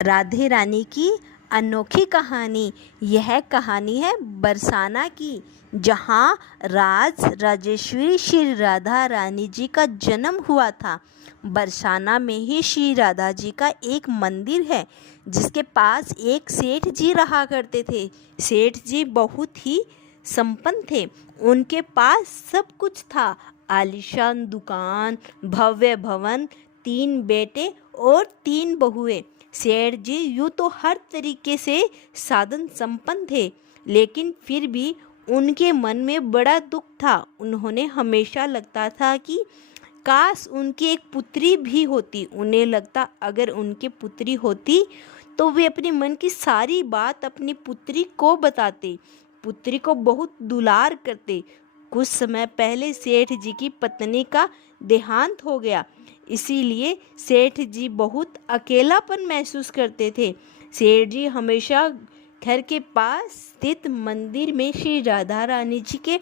राधे रानी की अनोखी कहानी। यह कहानी है बरसाना की, जहाँ राजेश्वरी श्री राधा रानी जी का जन्म हुआ था। बरसाना में ही श्री राधा जी का एक मंदिर है, जिसके पास एक सेठ जी रहा करते थे। सेठ जी बहुत ही संपन्न थे। उनके पास सब कुछ था, आलीशान दुकान, भव्य भवन, 3 बेटे और 3 बहुएं। सेठ जी यूँ तो हर तरीके से साधन संपन्न थे, लेकिन फिर भी उनके मन में बड़ा दुख था। उन्होंने हमेशा लगता था कि काश उनकी एक पुत्री भी होती। उन्हें लगता अगर उनकी पुत्री होती तो वे अपने मन की सारी बात अपनी पुत्री को बताते, पुत्री को बहुत दुलार करते। कुछ समय पहले सेठ जी की पत्नी का देहांत हो गया, इसीलिए सेठ जी बहुत अकेलापन महसूस करते थे। सेठ जी हमेशा घर के पास स्थित मंदिर में श्री राधा रानी जी के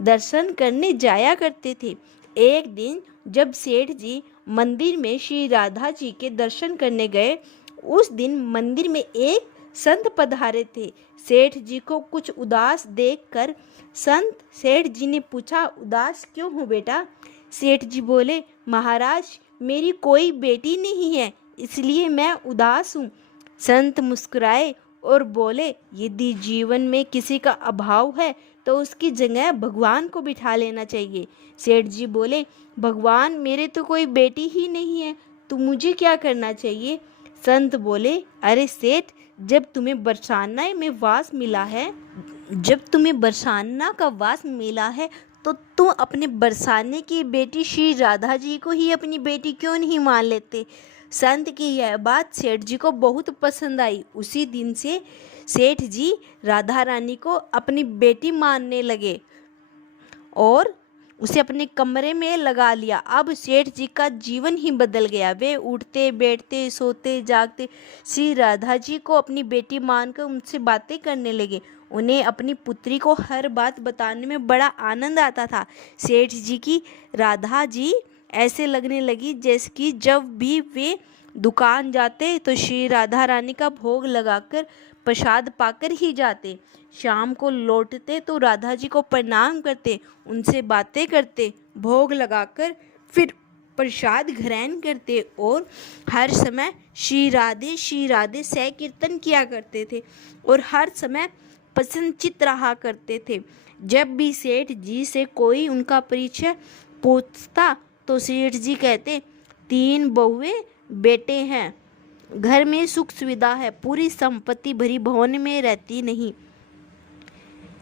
दर्शन करने जाया करते थे। एक दिन जब सेठ जी मंदिर में श्री राधा जी के दर्शन करने गए, उस दिन मंदिर में एक संत पधारे थे। सेठ जी को कुछ उदास देखकर संत सेठ जी ने पूछा, उदास क्यों हो बेटा? सेठ जी बोले, महाराज मेरी कोई बेटी नहीं है, इसलिए मैं उदास हूँ। संत मुस्कुराए और बोले, यदि जीवन में किसी का अभाव है तो उसकी जगह भगवान को बिठा लेना चाहिए। सेठ जी बोले, भगवान मेरे तो कोई बेटी ही नहीं है, तो मुझे क्या करना चाहिए? संत बोले, अरे सेठ, जब तुम्हें बरसाना का वास मिला है तो तुम अपने बरसाने की बेटी श्री राधा जी को ही अपनी बेटी क्यों नहीं मान लेते? संत की यह बात सेठ जी को बहुत पसंद आई। उसी दिन से सेठ जी राधा रानी को अपनी बेटी मानने लगे और उसे अपने कमरे में लगा लिया। अब सेठ जी का जीवन ही बदल गया। वे उठते बैठते सोते जागते श्री राधा जी को अपनी बेटी मानकर उनसे बातें करने लगे। उन्हें अपनी पुत्री को हर बात बताने में बड़ा आनंद आता था। सेठ जी की राधा जी ऐसे लगने लगी जैसे कि जब भी वे दुकान जाते तो श्री राधा रानी का भोग लगाकर प्रसाद पाकर ही जाते। शाम को लौटते तो राधा जी को प्रणाम करते, उनसे बातें करते, भोग लगाकर फिर प्रसाद ग्रहण करते और हर समय श्री राधे सह कीर्तन किया करते थे और हर समय प्रसन्नचित्त रहा करते थे। जब भी सेठ जी से कोई उनका परिचय पूछता तो सेठ जी कहते, 3 बहुएं बेटे हैं, घर में सुख सुविधा है, पूरी संपत्ति भरी भवन में रहती नहीं,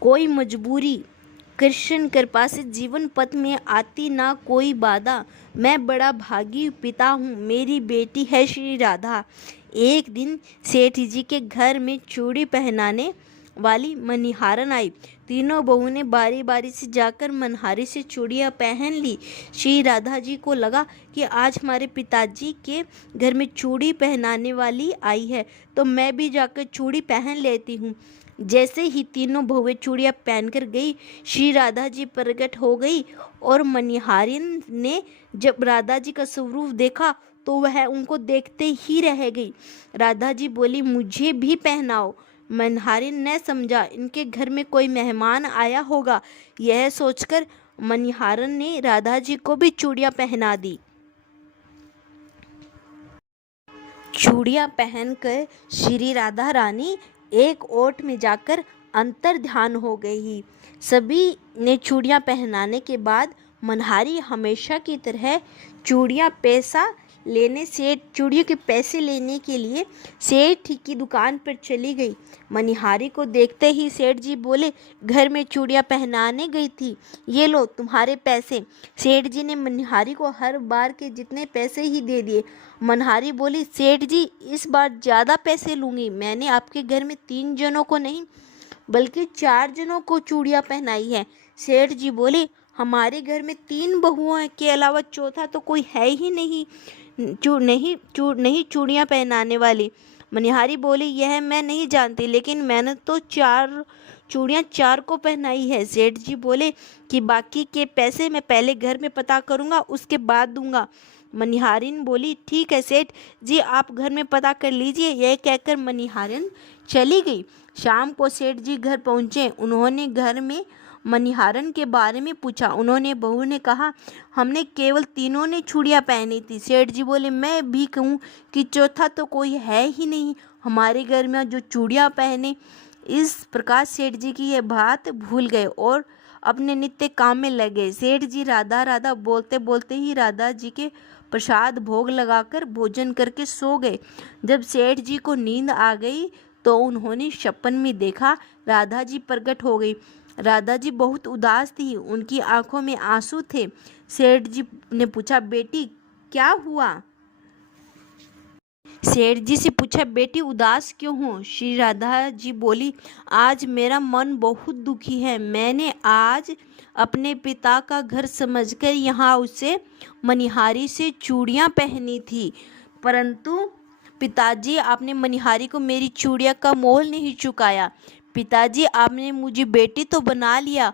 कोई मजबूरी कृष्ण कृपा से जीवन पथ में आती ना कोई बाधा, मैं बड़ा भागी पिता हूँ, मेरी बेटी है श्री राधा। एक दिन सेठ जी के घर में चूड़ी पहनाने वाली मनिहारन आई। तीनों बहू ने बारी बारी से जाकर मनहारी से चूड़ियाँ पहन ली। श्री राधा जी को लगा कि आज हमारे पिताजी के घर में चूड़ी पहनाने वाली आई है, तो मैं भी जाकर चूड़ी पहन लेती हूँ। जैसे ही तीनों बहुएं चूड़ियाँ पहनकर गई, श्री राधा जी प्रकट हो गई और मनिहारिन ने जब राधा जी का स्वरूप देखा तो वह उनको देखते ही रह गई। राधा जी बोली, मुझे भी पहनाओ। मनिहारिन ने समझा इनके घर में कोई मेहमान आया होगा। यह सोचकर मनिहारन ने राधा जी को भी चूड़ियाँ पहना दी। चूड़ियाँ पहनकर श्री राधा रानी एक ओट में जाकर अंतर ध्यान हो गई। सभी ने चूड़ियाँ पहनाने के बाद मनहारी हमेशा की तरह चूड़ियों के पैसे लेने के लिए सेठ की दुकान पर चली गई। मनिहारी को देखते ही सेठ जी बोले, घर में चूड़ियाँ पहनाने गई थी, ये लो तुम्हारे पैसे। सेठ जी ने मनिहारी को हर बार के जितने पैसे ही दे दिए। मनहारी बोली, सेठ जी इस बार ज़्यादा पैसे लूँगी, मैंने आपके घर में 3 जनों को नहीं बल्कि 4 जनों को चूड़ियाँ पहनाई है। सेठ जी बोले, हमारे घर में 3 बहुओं के अलावा चौथा तो कोई है ही नहीं चूड़ियाँ पहनाने वाली। मनिहारी बोली, यह मैं नहीं जानती, लेकिन मैंने तो 4 चूड़ियाँ 4 को पहनाई है। सेठ जी बोले कि बाकी के पैसे मैं पहले घर में पता करूँगा, उसके बाद दूंगा। मनिहारिन बोली, ठीक है सेठ जी, आप घर में पता कर लीजिए। यह कहकर मनिहारिन चली गई। शाम को सेठ जी घर पहुँचे। उन्होंने घर में मनिहारन के बारे में पूछा। उन्होंने बहू ने कहा, हमने केवल तीनों ने चूड़ियाँ पहनी थी। सेठ जी बोले, मैं भी कहूँ कि चौथा तो कोई है ही नहीं हमारे घर में जो चूड़ियाँ पहने। इस प्रकार सेठ जी की यह बात भूल गए और अपने नित्य काम में लगे। सेठ जी राधा राधा बोलते बोलते ही राधा जी के प्रसाद भोग लगाकर भोजन करके सो गए। जब सेठ जी को नींद आ गई तो उन्होंने सपन में देखा राधा जी प्रकट हो गई। राधा जी बहुत उदास थी, उनकी आंखों में आंसू थे। सेठ जी ने पूछा, बेटी क्या हुआ? सेठ जी से पूछा, बेटी उदास क्यों हो? श्री राधा जी बोली, आज मेरा मन बहुत दुखी है। मैंने आज अपने पिता का घर समझकर यहाँ उसे मनिहारी से चूड़ियाँ पहनी थी, परंतु पिताजी आपने मनिहारी को मेरी चूड़ियाँ का मोल नहीं चुकाया। पिताजी आपने मुझे बेटी तो बना लिया,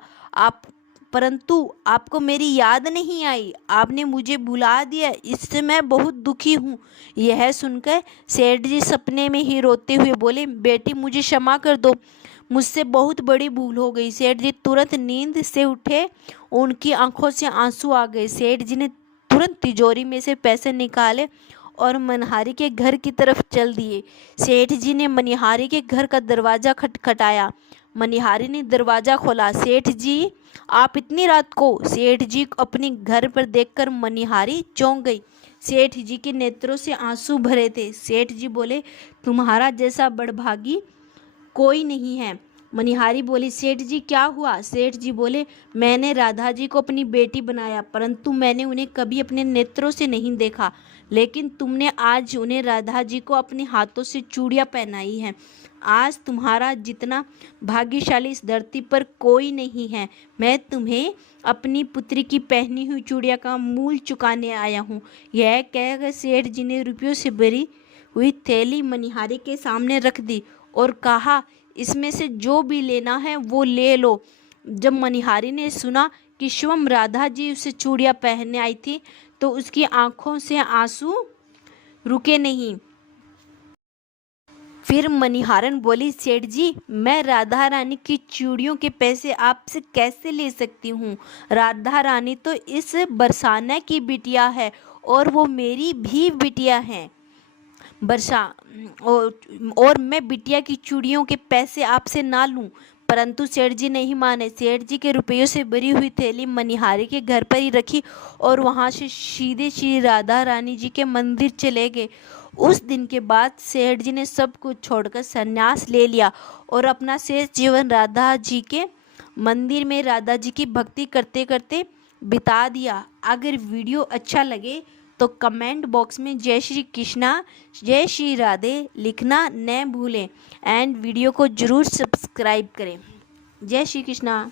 परंतु आपको मेरी याद नहीं आई, आपने मुझे भुला दिया, इससे मैं बहुत दुखी हूँ। यह सुनकर सेठ जी सपने में ही रोते हुए बोले, बेटी मुझे क्षमा कर दो, मुझसे बहुत बड़ी भूल हो गई। सेठ जी तुरंत नींद से उठे, उनकी आंखों से आंसू आ गए। सेठ जी ने तुरंत तिजोरी में से पैसे निकाले और मनिहारी के घर की तरफ चल दिए। सेठ जी ने मनिहारी के घर का दरवाज़ा खटखटाया। मनिहारी ने दरवाज़ा खोला। सेठ जी, आप इतनी रात को? सेठ जी अपने घर पर देखकर मनिहारी चौंक गई। सेठ जी के नेत्रों से आंसू भरे थे। सेठ जी बोले, तुम्हारा जैसा बड़भागी कोई नहीं है। मनिहारी बोली, सेठ जी क्या हुआ? सेठ जी बोले, मैंने राधा जी को अपनी बेटी बनाया, परंतु मैंने उन्हें कभी अपने नेत्रों से नहीं देखा, लेकिन तुमने आज उन्हें राधा जी को अपने हाथों से चूड़ियाँ पहनाई हैं। आज तुम्हारा जितना भाग्यशाली इस धरती पर कोई नहीं है। मैं तुम्हें अपनी पुत्री की पहनी हुई चूड़ियाँ का मूल चुकाने आया हूँ। यह कहकर सेठ जी ने रुपयों से भरी हुई थैली मनिहारी के सामने रख दी और कहा, इसमें से जो भी लेना है वो ले लो। जब मनिहारी ने सुना कि स्वयं राधा जी उसे चूड़ियाँ पहनने आई थी तो उसकी आंखों से आंसू रुके नहीं। फिर मनिहारन बोली, सेठ जी, मैं राधा रानी की चूड़ियों के पैसे आपसे कैसे ले सकती हूँ? राधा रानी तो इस बरसाना की बिटिया है और वो मेरी भी बिटिया है। और मैं बिटिया की चूड़ियों के पैसे आपसे ना लूं। परंतु सेठ जी नहीं माने। सेठ जी के रुपयों से भरी हुई थैली मनिहारी के घर पर ही रखी और वहां से सीधे श्री राधा रानी जी के मंदिर चले गए। उस दिन के बाद सेठ जी ने सब कुछ छोड़कर संन्यास ले लिया और अपना शेष जीवन राधा जी के मंदिर में राधा जी की भक्ति करते करते बिता दिया। अगर वीडियो अच्छा लगे तो कमेंट बॉक्स में जय श्री कृष्णा, जय श्री राधे लिखना न भूलें एंड वीडियो को ज़रूर सब्सक्राइब करें। जय श्री कृष्णा।